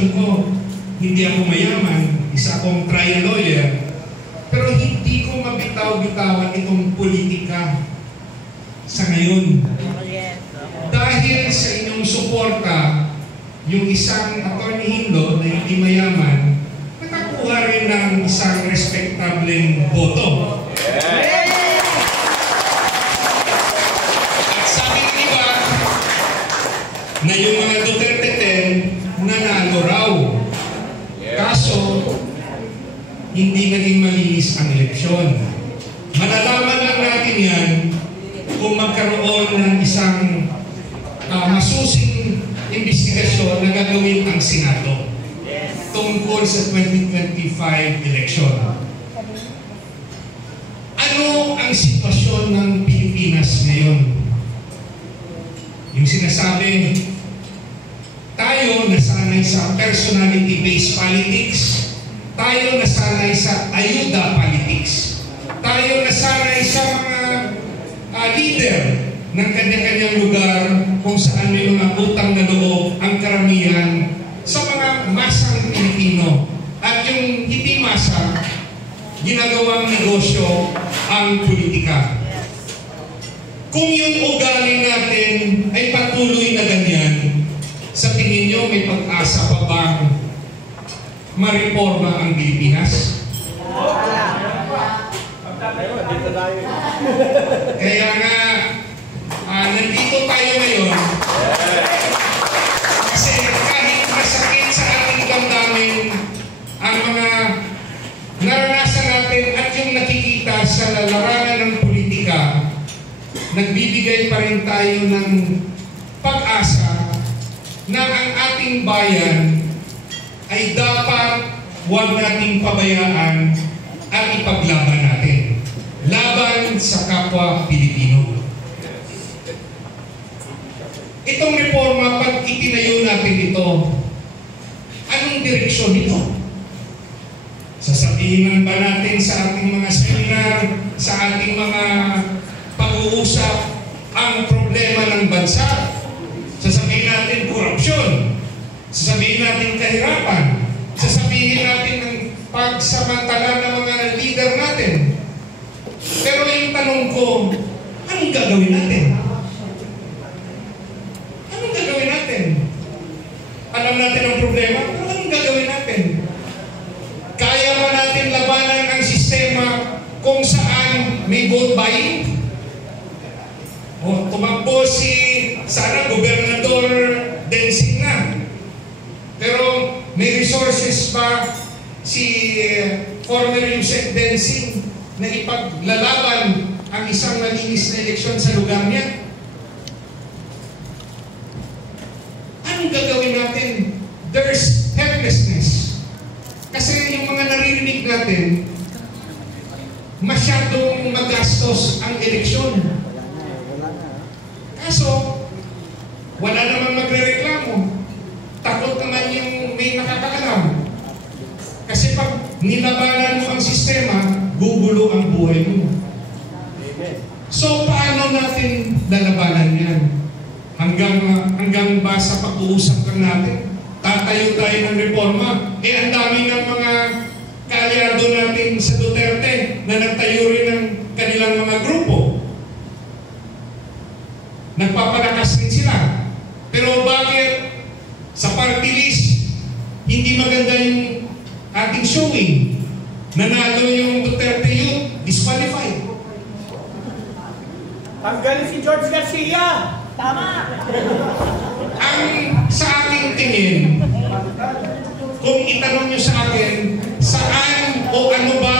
posisyon ko, hindi ako mayaman, isa akong trial lawyer, pero hindi ko mabitaw-bitawan itong politika sa ngayon. Dahil sa inyong suporta, yung isang attorney Hindo na hindi mayaman, nakakuha rin ng isang respectableng boto. At sabi ng iba, na yung mga Duterte 10 nanalo raw. Kaso, hindi naging malinis ang eleksyon. Malalaman lang natin yan kung magkaroon ng isang masusing investigasyon na gagawin ang Senado tungkol sa 2025 election. Ano ang sitwasyon ng Pilipinas ngayon? Yung sinasabi, tayo nasanay sa personality-based politics, tayo nasanay sa ayuda politics, tayo nasanay sa mga leader ng kanya-kanyang lugar kung saan may mga utang na loob ang karamihan sa mga masang Pilipino. At yung hindi masa, ginagawang negosyo ang politika. Kung yung ugali natin ay patuloy na ganyan, sa tingin nyo may pag-asa pa bang ma-reforma ang Pilipinas? Kaya nga, nandito tayo ngayon kasi kahit masakit sa ating damdamin ang mga naranasan natin at yung nakikita sa larangan ng politika, nagbibigay pa rin tayo ng pag-asa na ang ating bayan ay dapat huwag nating pabayaan at ipaglaban natin. Laban sa kapwa Pilipino. Itong reforma, pag itinayo natin ito, anong direksyon nito? Sasabihin ba natin sa ating mga seminar, sa ating mga pag-uusap, ang problema ng bansa? Sasabihin natin korupsyon, sasabihin natin kahirapan, sasabihin natin ang pagsamantala ng mga leader natin. Pero yung tanong ko, anong gagawin natin? Anong gagawin natin? Alam natin ang problema, pero anong gagawin natin? Kaya ba natin labanan ang sistema kung saan may vote buying? O tumakbo si sana Gobernador Densing na. Pero may resources pa si former Yusek Densing na ipaglalaban ang isang malinis na eleksyon sa lugar niya? Anong gagawin natin? There's helplessness. Kasi yung mga naririnig natin, masyadong magastos ang eleksyon. Kaso, wala naman magre-reklamo. Takot naman yung may nakakaalam. Kasi pag nilabanan mo ang sistema, gugulo ang buhay mo. So, paano natin lalabanan yan? Hanggang ba sa pag-uusap lang natin? Tatayo tayo ng reforma. Ang dami ng mga kaalyado natin sa Duterte na nagtayo rin ng kanilang mga grupo. Nagpapalakas rin sila. Pero bakit sa party list hindi maganda yung ating showing? Nanalo yung Duterte Youth, disqualified. Tanggalin si George Garcia. Tama. Ang sa aking tingin, kung itanong nyo sa akin, saan o ano ba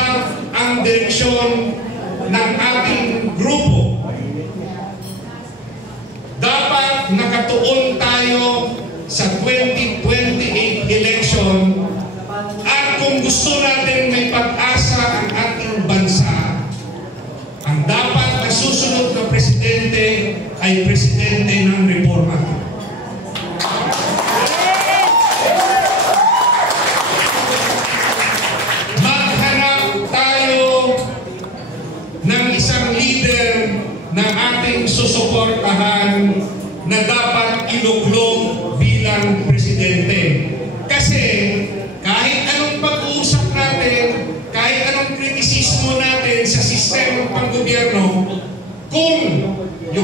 ang direksyon ng ating grupo? Dapat nakatuon tayo sa 2028 election at kung gusto natin may pag-asa ang ating bansa, ang dapat na susunod na presidente ay presidente ng reforma. Maghanap tayo ng isang leader na ating susuportahan na dapat iluklog bilang presidente. Kasi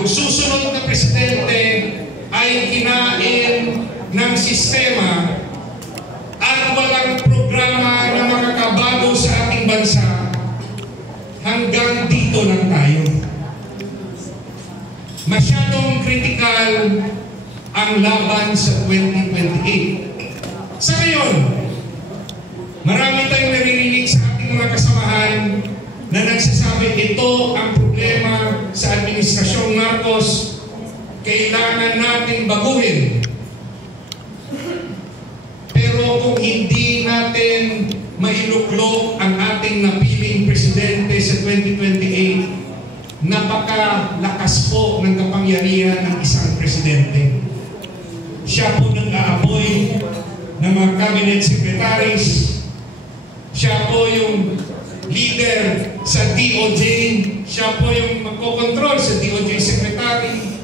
ang susunod na presidente ay kinain ng sistema at walang programa na makakabago sa ating bansa, hanggang dito lang tayo. Masyadong critical ang laban sa 2028. Sa ngayon, marami tayong naririnig sa ating mga kasamahan na nagsasabi ito ang problema sa Administrasyong Marcos, kailangan nating baguhin. Pero kung hindi natin mailuklok ang ating napiling presidente sa 2028, napakalakas po ng kapangyarihan ng isang presidente. Siya po nag-aapoy ng mga cabinet secretaries, siya po yung leader sa DOJ, siya po yung magkokontrol sa DOJ secretary,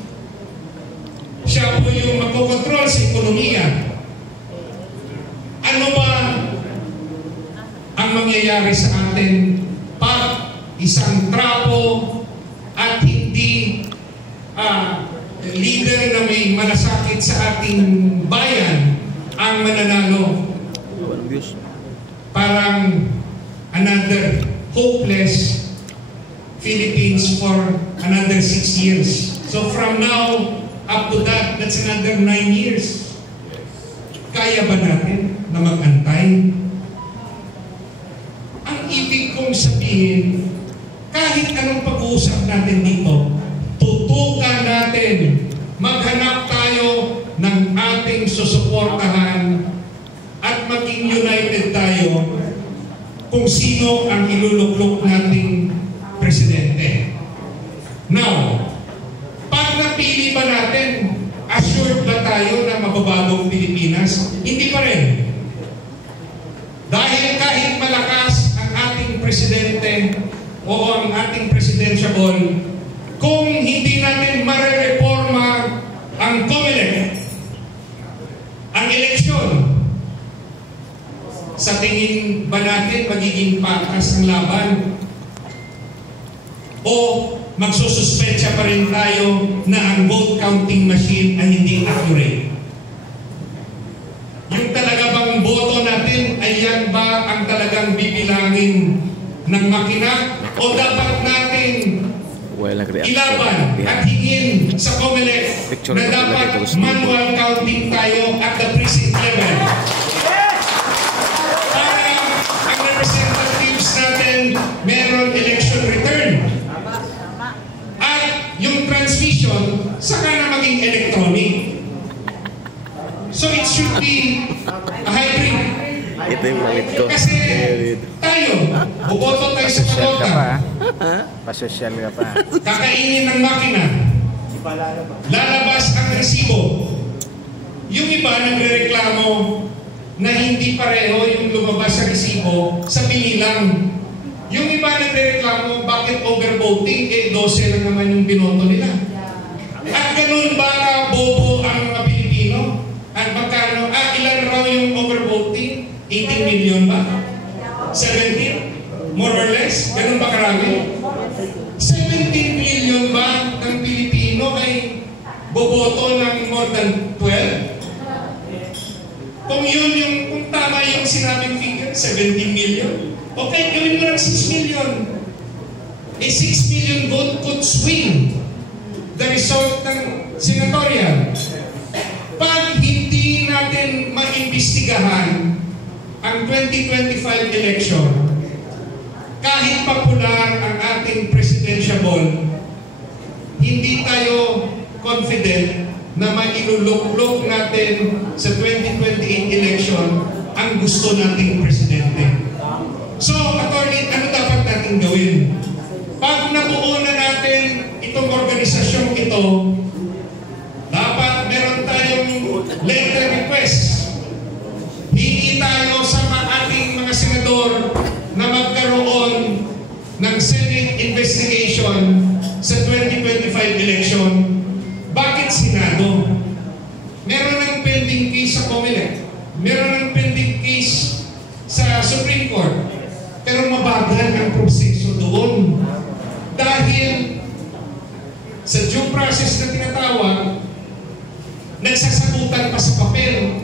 siya po yung magkokontrol sa ekonomiya. Ano ba ang mangyayari sa atin pag isang trapo at hindi leader na may malasakit sa ating bayan ang mananalo? Parang another hopeless Philippines for another 6 years. So from now up to that's another 9 years. Kaya ba natin na mag-antay? Ang ibig kong sabihin, kahit anong pag-uusap natin dito, tutukan natin, maghanap tayo ng ating susuportahan at maging united tayo kung sino ang iluluklok nating presidente. Now, pag napili ba natin, assured ba tayo na mababagong Pilipinas? Hindi pa rin. Dahil kahit malakas ang ating presidente o ang ating presidentiable, kung hindi natin marereforma ang COMELEC, ang eleksyon, sa tingin ba natin magiging patas ang laban? O magsususpecha pa rin tayo na ang vote counting machine ay hindi accurate? Yung talaga bang boto natin ay yan ba ang talagang bibilangin ng makina? O dapat natin ilaban at hingin sa COMELEC na dapat manual counting tayo at the precinct level? Para ang representatives natin meron election return. At yung transmission, saka na maging electronic. So it should be a hybrid. Ito yung malit ko. Kasi tayo, buboto tayo sa kabota. Pasosyal ka pa. Kakainin ng makina. Lalabas ang resibo. Yung iba nagre-reklamo na hindi pareho yung lumabas sa resibo sa pinilang. Yung iba nagre-reklamo bakit overvoting, 12 lang naman yung binoto nila. At ganun ba ka bobo ang mga Pilipino? At magkano? Ilan raw yung overvoting? 18 million ba? 17? More or less? Ganun ba karami? 17 million ba ng Pilipino ay boboto ng more than 12? Kung tama yung sinabing figure, 17 million, okay, gawin mo ng 6 million. A 6 million vote could swing the result ng senatorial. Pag hindi natin maimbestigahan ang 2025 election, kahit popular ang ating presidentiable, hindi tayo confident na mailuluklok natin sa 2028 election ang gusto nating presidente. So, attorney, ano dapat natin gawin? Pag nabuo na natin itong organisasyong ito, dapat meron tayong letter request. Hindi tayo sa ating mga senador na magkaroon ng Senate investigation sa 2025 election. Bakit Senado? Meron ng pending case sa COMELEC. Meron ng pending case sa Supreme Court. Pero mabagal ang proseso doon. Dahil sa due due process na tinatawag, nagsasagutan pa sa papel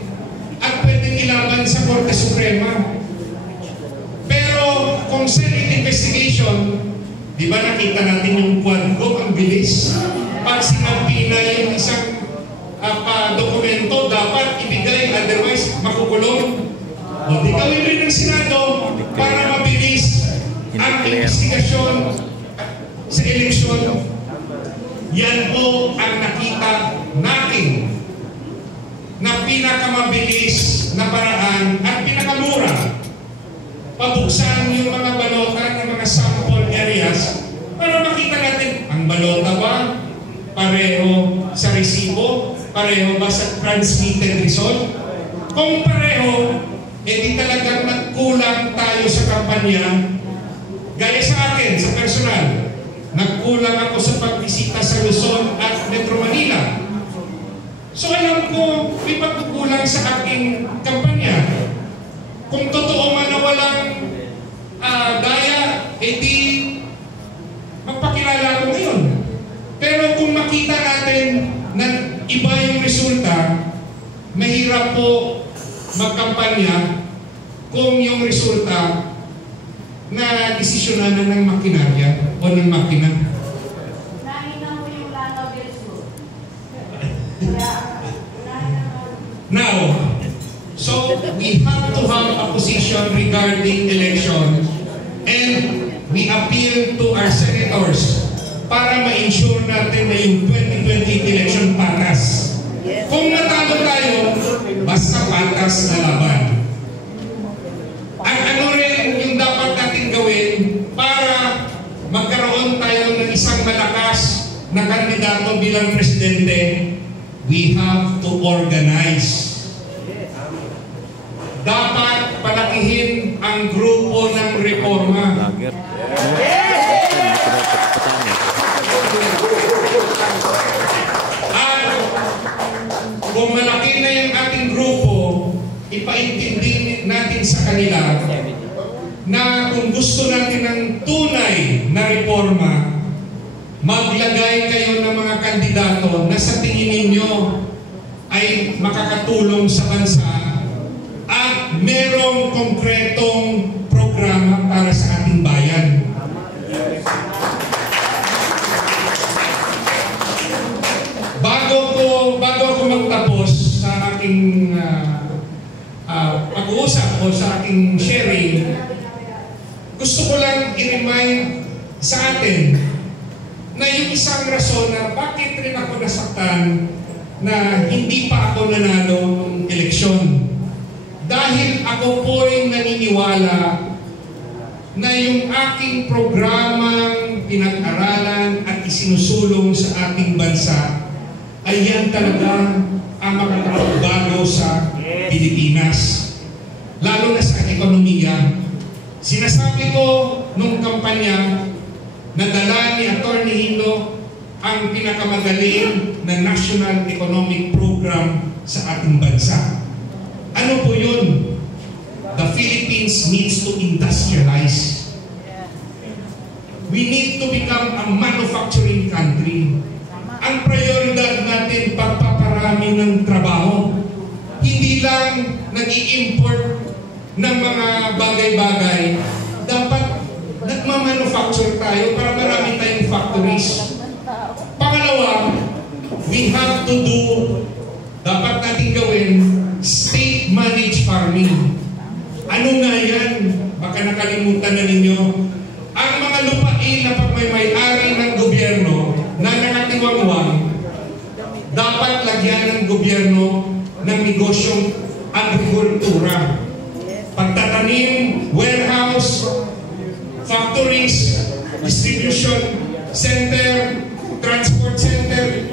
at pwedeng ilaban sa Korte Suprema. Pero kung Senate investigation, di ba nakita natin yung quadro, ang bilis? Pag sinabi na yung isang dokumento, dapat ibigay, otherwise makukulong. O di gawin rin ng Senado para mabilis ang investigasyon sa eleksyon. Yan po ang nakita natin na pinakamabilis na paraan at pinakamura. Pabuksan yung mga balota ng mga sample areas para makita natin ang balota ba pareho sa resibo, pareho ba sa transmitted result. Kung pareho, di talagang nagkulang tayo sa kampanya. Gaya sa akin, sa personal, nagkulang ako sa pagbisita sa Luzon at Metro Manila. So alam ko, may pagkukulang sa aking kampanya. Kung totoo man na walang daya, di magpakilala ko ngayon. Pero kung makita natin na iba yung resulta, mahirap po magkampanya kung yung resulta na desisyonan ng makinarya o ng makina. Nahina mo yung Lanao del Sur. Now, so we have to have a position regarding election, and we appeal to our senators para ma-ensure natin na yung 2020 election patas. Kung natalo tayo, basta patas na laban. Ang ano rin yung dapat natin gawin para magkaroon tayo ng isang malakas na kandidato bilang presidente, we have to organize. Dapat palakihin ang grupo ng reforma. At kung malaki na yung ating grupo, ipaintindi natin sa kanila na kung gusto natin ng tunay na reforma, maglagay kayo ng mga kandidato na sa tingin ninyo ay makakatulong sa bansa at merong konkretong programa para sa ating bayan. Bago ako magtapos sa aking pag-uusap o sa aking sharing, gusto ko lang i-remind sa atin na yung isang rason na bakit rin ako nasaktan na hindi pa ako nanalo ng eleksyon. Dahil ako po'y naniniwala na yung aking programang pinag-aralan at isinusulong sa ating bansa ay yan talaga ang makakapagbago sa Pilipinas. Lalo na sa ekonomiya. Sinasabi ko nung kampanya na dala ni Atty. Hino ang pinakamagaling na National Economic Program sa ating bansa. Ano po yun? The Philippines needs to industrialize. We need to become a manufacturing country. Ang prioridad natin pagpaparami ng trabaho. Hindi lang nag-i-import ng mga bagay-bagay. Dapat nagmamanufacture tayo para marami tayong factories. Pangalawa, we have to do, dapat natin gawin, state-managed farming. Ano nga yan? Baka nakalimutan na ninyo. Ang mga lupain na pagmay-may-ari ng gobyerno na nakatiwangwang, dapat lagyan ng gobyerno ng negosyong agrikultura. Pagtatanim, warehouse, factories, distribution center, transport center,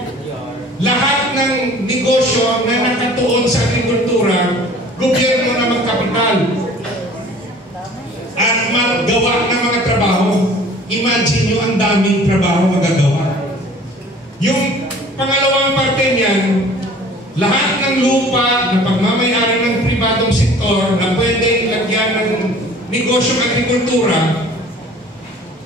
lahat ng negosyo na nakatuon sa agrikultura, gobyerno na magkapital at maggawa ng mga trabaho. Imagine nyo ang daming trabaho magagawa. Yung pangalawang parte niyan, lahat ng lupa na pagmamayari ng pribadong sektor na pwedeng lagyan ng negosyong agrikultura,